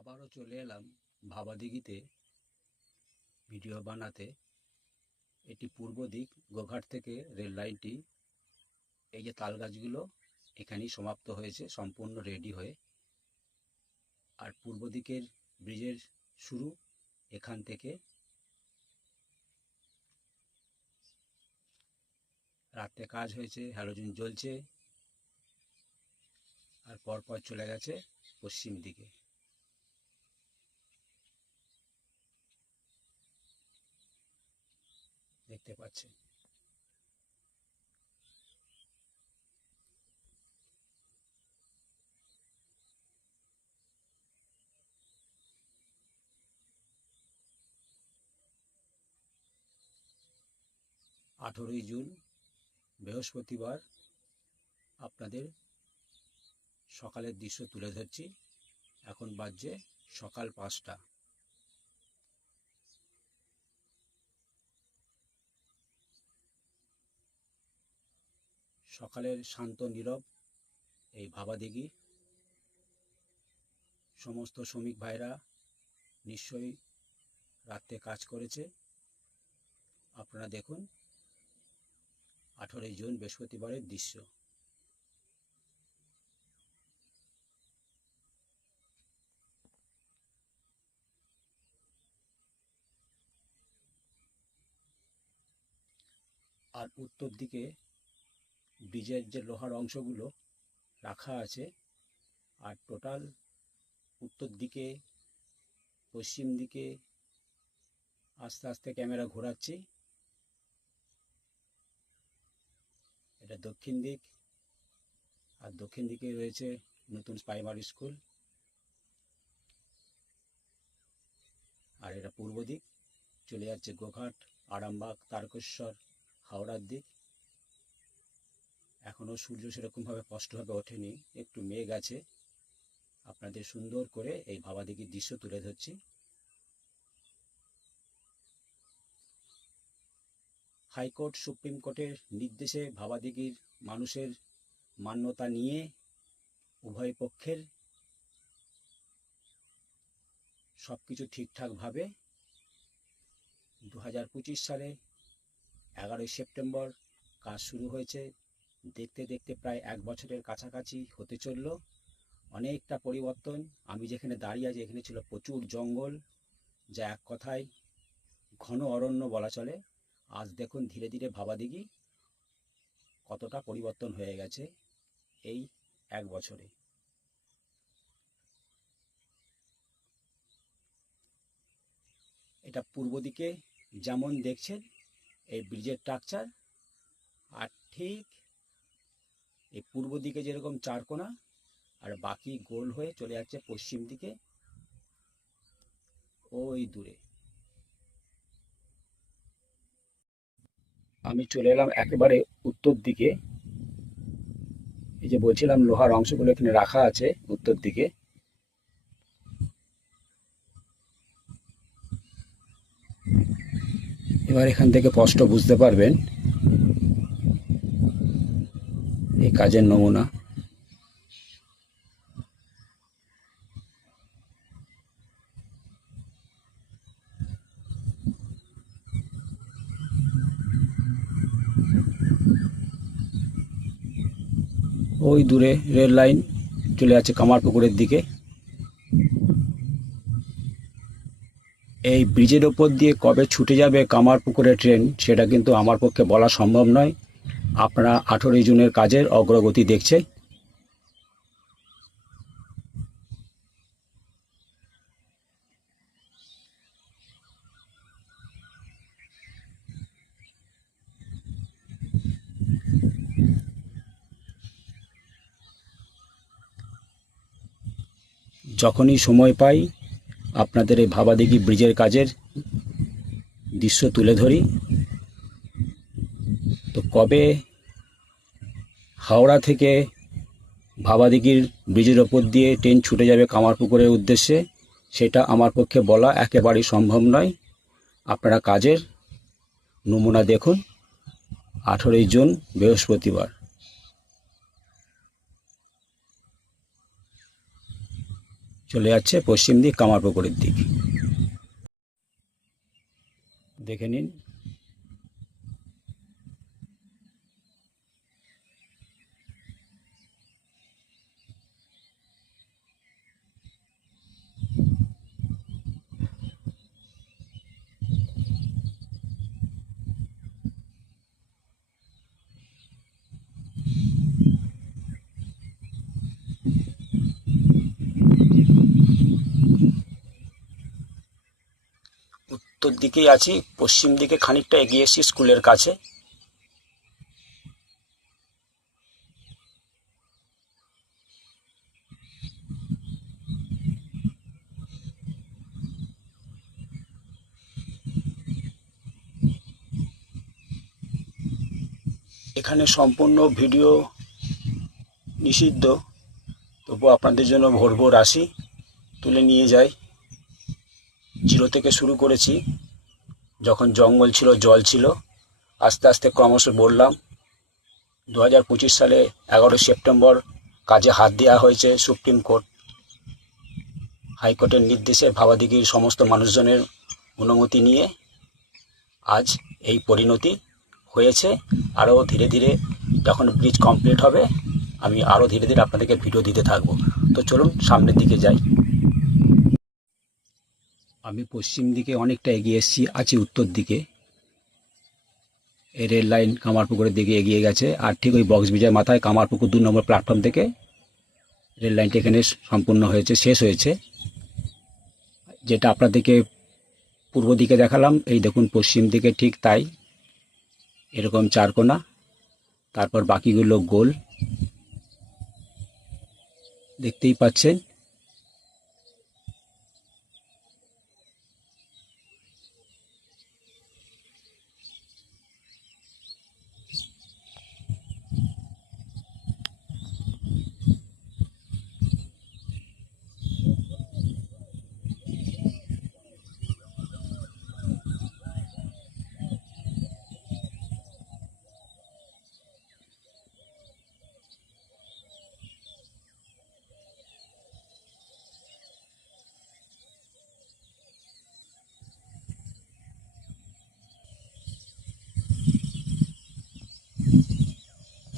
আবারও চলে এলাম ভাবাদিঘিতে ভিডিও বানাতে। এটি পূর্ব দিক গোঘাট থেকে রেল লাইনটি, এই যে তাল গাছগুলো এখানেই সমাপ্ত হয়েছে সম্পূর্ণ রেডি হয়ে। আর পূর্ব দিকের ব্রিজের শুরু এখান থেকে। রাতে কাজ হয়েছে, হ্যালোজেন জ্বলছে, আর পরপর চলে গেছে পশ্চিম দিকে। দেখতে পাচ্ছেন আঠেরোই জুন বৃহস্পতিবার আপনাদের সকালের দৃশ্য তুলে ধরছি। এখন বাজছে সকাল 5টা। সকালের শান্ত নীরব এই ভাবাদিঘি। সমস্ত শ্রমিক ভাইরা নিশ্চয়ই রাতে কাজ করেছে। আপনারা দেখুন 18ই জুন বৃহস্পতিবারের দৃশ্য। আর উত্তর দিকে ব্রিজের যে লোহার অংশগুলো রাখা আছে, আর টোটাল উত্তর দিকে পশ্চিম দিকে আস্তে আস্তে ক্যামেরা ঘোরাচ্ছি। এটা দক্ষিণ দিক, আর দক্ষিণ দিকে রয়েছে নতুন প্রাইমারি স্কুল। আর এটা পূর্ব দিক চলে যাচ্ছে গোঘাট, আরামবাগ, তারকেশ্বর, হাওড়ার দিক। এখনও সূর্য সেরকমভাবে স্পষ্টভাবে ওঠেনি, একটু মেঘ আছে। আপনাদের সুন্দর করে এই ভাবাদিঘির দৃশ্য তুলে ধরছি। হাইকোর্ট সুপ্রিম কোর্টের নির্দেশে ভাবাদিঘির মানুষের মান্যতা নিয়ে উভয় পক্ষের সবকিছু ঠিকঠাকভাবে 2025 সালে 11ই সেপ্টেম্বর কাজ শুরু হয়েছে। দেখতে দেখতে প্রায় 1 বছরের কাছাকাছি হতে চলল। অনেকটা পরিবর্তন। আমি যেখানে দাঁড়িয়ে আছি এখানে ছিল প্রচুর জঙ্গল, যা এক কথায় ঘন অরণ্য বলা চলে। আজ দেখুন ধীরে ধীরে ভাবাদিঘি কতটা পরিবর্তন হয়ে গেছে এই 1 বছরে। এটা পূর্ব দিকে যেমন দেখছেন এই ব্রিজের স্ট্রাকচার, আর ঠিক এই পূর্ব দিকে যেরকম চারকোনা, আর বাকি গোল হয়ে চলে যাচ্ছে পশ্চিম দিকে ওই দূরে। আমি চলে এলাম একেবারে উত্তর দিকে। এই যে বলছিলাম লোহার অংশগুলো এখানে রাখা আছে উত্তর দিকে। এবার এখান থেকে স্পষ্ট বুঝতে পারবেন এই কাজের নমুনা। ওই দূরে রেল লাইন চলে যাচ্ছে কামারপুকুরের দিকে। এই ব্রিজের ওপর দিয়ে কবে ছুটে যাবে কামারপুকুরের ট্রেন সেটা কিন্তু আমার পক্ষে বলা সম্ভব নয়। আপনারা 18ই জুনের কাজের অগ্রগতি দেখছে। যখনই সময় পাই আপনাদের এই ভাবাদিঘি ব্রিজের কাজের দৃশ্য তুলে ধরি। তো কবে হাওড়া থেকে ভাবাদিঘির ব্রিজের ওপর দিয়ে ট্রেন ছুটে যাবে কামারপুকুরের উদ্দেশ্যে সেটা আমার পক্ষে বলা একেবারেই সম্ভব নয়। আপনারা কাজের নমুনা দেখুন 18ই জুন বৃহস্পতিবার। চলে যাচ্ছে পশ্চিম দিক কামারপুকুরের দিক। দেখে নিন। উত্তর দিকেই আছি, পশ্চিম দিকে খানিকটা এগিয়ে এসেছি স্কুলের কাছে। এখানে সম্পূর্ণ ভিডিও নিষিদ্ধ, তবু আপনাদের জন্য ভোর ভোর আসি, তুলে নিয়ে যাই। জিরো থেকে শুরু করেছি, যখন জঙ্গল ছিল, জল ছিল, আস্তে আস্তে ক্রমশ বললাম। 2025 সালে 11 সেপ্টেম্বর কাজে হাত দেওয়া হয়েছে সুপ্রিম কোর্ট হাইকোর্টের নির্দেশে, ভাবাদিঘির সমস্ত মানুষজনের অনুমতি নিয়ে আজ এই পরিণতি হয়েছে। আরও ধীরে ধীরে যখন ব্রিজ কমপ্লিট হবে, আমি আরও ধীরে ধীরে আপনাদেরকে ভিডিও দিতে থাকবো। তো চলুন সামনের দিকে যাই। আমি পশ্চিম দিকে অনেকটা এগিয়ে আছি উত্তর দিকে। এই রেল লাইন কামারপুকুরের দিকে এগিয়ে গেছে, আর ঠিক ওই বক্স ব্রিজের মাথায় কামারপুকুর 2 নম্বর প্ল্যাটফর্ম থেকে রেল লাইনটি এখানে সম্পূর্ণ হয়েছে, শেষ হয়েছে। যেটা আপনাদেরকে পূর্ব দিকে দেখালাম, এই দেখুন পশ্চিম দিকে ঠিক তাই, এরকম চারকোনা, তারপর বাকিগুলো গোল, দেখতেই পাচ্ছেন।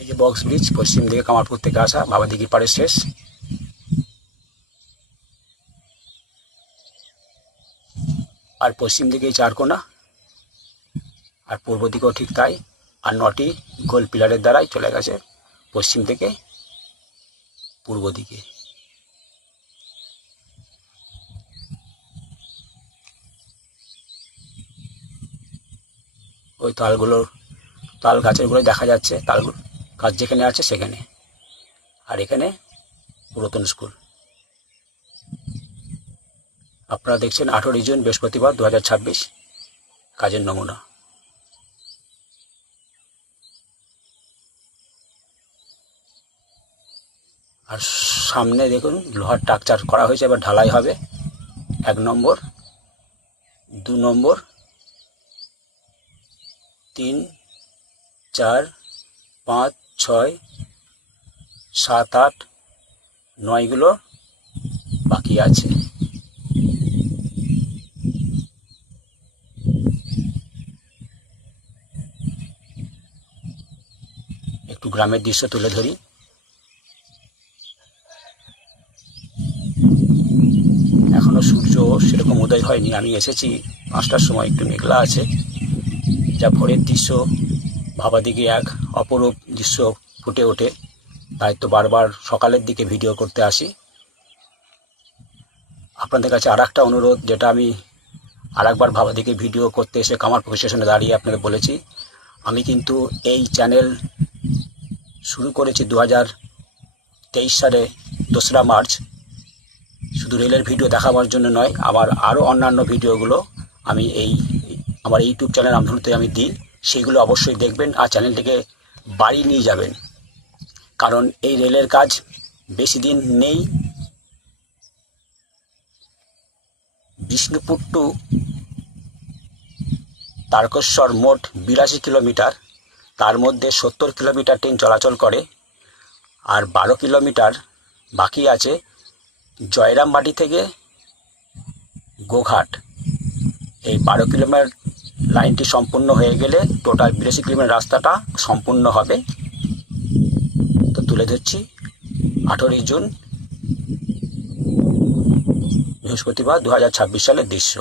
এই যে বক্স ব্রিজ, পশ্চিম দিকে কামারপুর থেকে আসা, ভাবাদিঘির পাড়ে শেষ। আর পশ্চিম দিকে চারকোনা, আর পূর্ব দিকেও ঠিক তাই। আর 9টি গোল পিলারের দ্বারাই চলে গেছে পশ্চিম থেকে পূর্ব দিকে। ওই তাল গাছেরগুলো দেখা যাচ্ছে, তাল গাছ যেখানে আছে সেখানে। আর এখানে পুরাতন স্কুল। আপনারা দেখছেন 18 জুন বৃহস্পতিবার 2026 কাজের নমুনা। আর সামনে দেখুন লোহার স্ট্রাকচার করা হয়েছে, এবার ঢালাই হবে। 1 নম্বর, 2 নম্বর, 3, 4, 5, 6, 7, 8, 9গুলো বাকি আছে। একটু গ্রামের দৃশ্য তুলে ধরি। এখনো সূর্য সেরকম উদয় হয়নি, আমি এসেছি 5টার সময়, একটু মেঘলা আছে। যা ভোরের দৃশ্য, ভাবাদিঘি এক অপরূপ দৃশ্য ফুটে ওঠে। তাই তো বারবার সকালের দিকে ভিডিও করতে আসি। আপনাদের কাছে আর একটা অনুরোধ, যেটা আমি আর একবার ভাবাদিঘি ভিডিও করতে এসে কামারপুকুর স্টেশনে দাঁড়িয়ে আপনাদের বলেছি, আমি কিন্তু এই চ্যানেল শুরু করেছি 2023 সালে 2রা মার্চ। শুধু রেলের ভিডিও দেখাবার জন্য নয়, আমার আরও অন্যান্য ভিডিওগুলো আমি আমার ইউটিউব চ্যানেল রামধনুতে আমি দিই, সেইগুলো অবশ্যই দেখবেন আর চ্যানেলটিকে বাড়িয়ে নিয়ে যাবেন। কারণ এই রেলের কাজ বেশি দিন নেই। বিষ্ণুপুর টু তারকেশ্বর মোট 82 কিলোমিটার, তার মধ্যে 70 কিলোমিটার ট্রেন চলাচল করে, আর 12 কিলোমিটার বাকি আছে জয়রামবাটি থেকে গোঘাট এই 12 কিলোমিটার লাইনটি সম্পূর্ণ হয়ে গেলে টোটাল 82 কিলোমিটার রাস্তাটা সম্পূর্ণ হবে। তো তুলে ধরছি 18 জুন বৃহস্পতিবার 2026 সালের দৃশ্য।